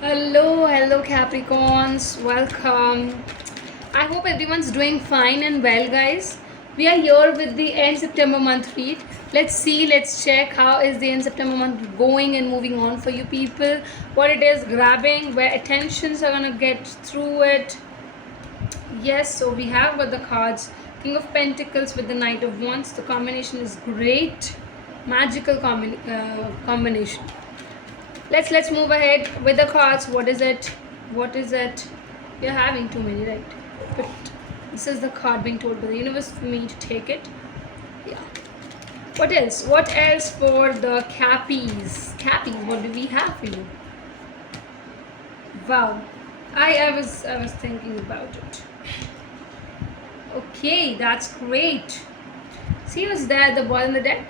Hello Capricorns, welcome. I hope everyone's doing fine and well, guys. We are here with the end September month read. Let's check how is the end September month going and moving on for you people. What it is grabbing, where attentions are gonna get through it. Yes, so we have got the cards King of Pentacles with the Knight of Wands. The combination is great, magical combination. Let's move ahead with the cards. What is it? You're having too many, right? But this is the card being told by the universe for me to take it. Yeah. What else for the cappies? What do we have for you? Wow. I was thinking about it. Okay, that's great. See what's there at the bottom of the deck?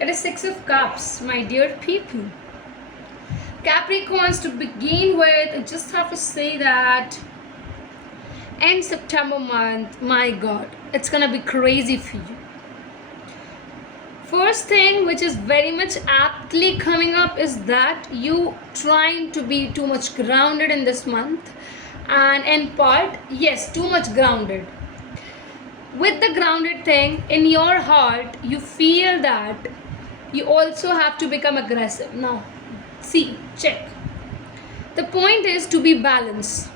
It is Six of Cups, my dear people. Capricorns, to begin with, I just have to say that end September month, my god, it's gonna be crazy for you. First thing which is very much aptly coming up is that you trying to be too much grounded in this month, and in part, yes, too much grounded. With the grounded thing in your heart, you feel that you also have to become aggressive. Now, see, check. The point is to be balanced.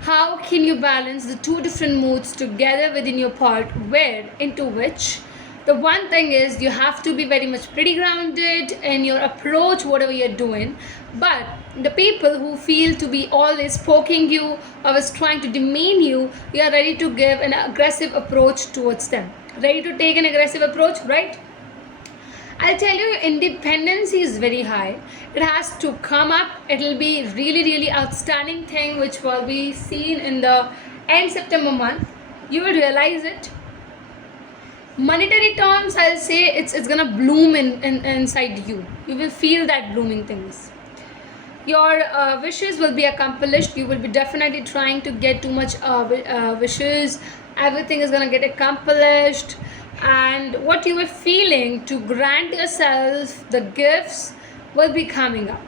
How can you balance the two different moods together within your part, where into which the one thing is you have to be very much pretty grounded in your approach, whatever you're doing, but the people who feel to be always poking you or is trying to demean you, you are ready to give an aggressive approach towards them. Ready to take an aggressive approach, right? I'll tell you, independency is very high. It has to come up. It'll be really outstanding thing which will be seen in the end September month. You will realize it. Monetary terms, I'll say it's gonna bloom inside you. You will feel that blooming things. Your wishes will be accomplished. You will be definitely trying to get too much wishes. Everything is gonna get accomplished, and what you were feeling to grant yourself the gifts will be coming up.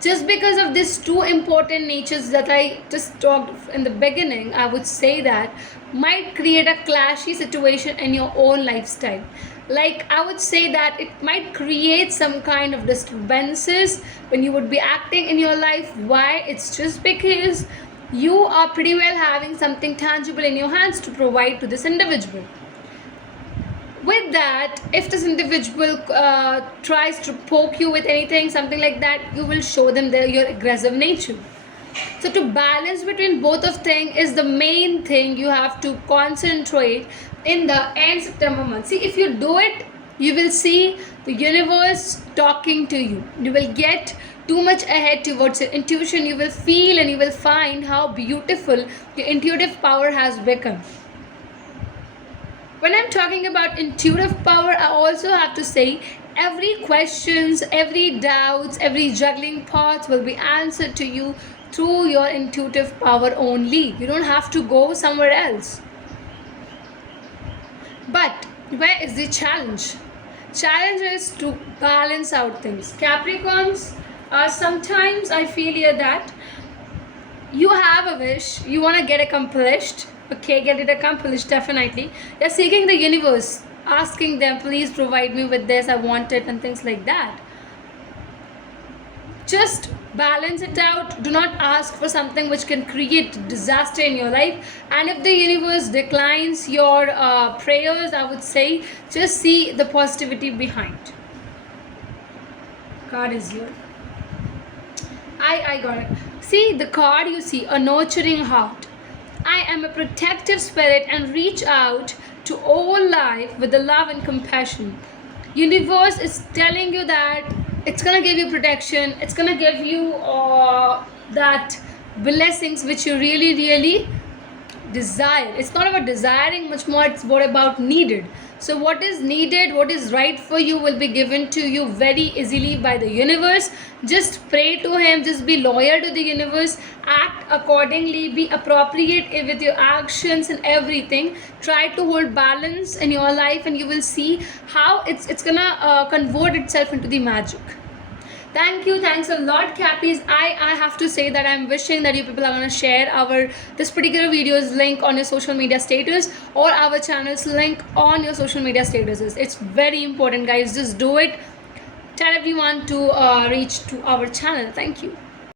Just because of these two important natures that I just talked in the beginning, I would say that might create a clashy situation in your own lifestyle. Like, I would say that it might create some kind of disturbances when you would be acting in your life. Why? It's just because you are pretty well having something tangible in your hands to provide to this individual. With that, if this individual tries to poke you with anything, something like that, you will show them your aggressive nature. So to balance between both of things is the main thing you have to concentrate in the end September month. See, if you do it, you will see the universe talking to you. You will get too much ahead towards your intuition. You will feel and you will find how beautiful your intuitive power has become. When I'm talking about intuitive power, I also have to say every questions, every doubts, every juggling thoughts will be answered to you through your intuitive power only. You don't have to go somewhere else. But where is the challenge? Challenge is to balance out things. Capricorns, sometimes I feel here that you have a wish, you want to get accomplished. Okay, get it accomplished, definitely. You're seeking the universe, asking them, please provide me with this, I want it, and things like that. Just balance it out. Do not ask for something which can create disaster in your life. And if the universe declines your prayers, I would say just see the positivity behind. Card is here. I got it. See the card, you see a nurturing heart. I am a protective spirit and reach out to all life with the love and compassion. Universe is telling you that it's gonna give you protection. It's gonna give you that blessings which you really desire. It's not about desiring much more, it's more about needed. So what is needed, what is right for you will be given to you very easily by the universe. Just pray to him, just be loyal to the universe, act accordingly, be appropriate with your actions and everything. Try to hold balance in your life and you will see how it's gonna convert itself into the magic. Thank you. Thanks a lot, Cappies. I have to say that I'm wishing that you people are gonna share our this particular video's link on your social media status or our channel's link on your social media statuses. It's very important, guys. Just do it. Tell everyone to reach to our channel. Thank you.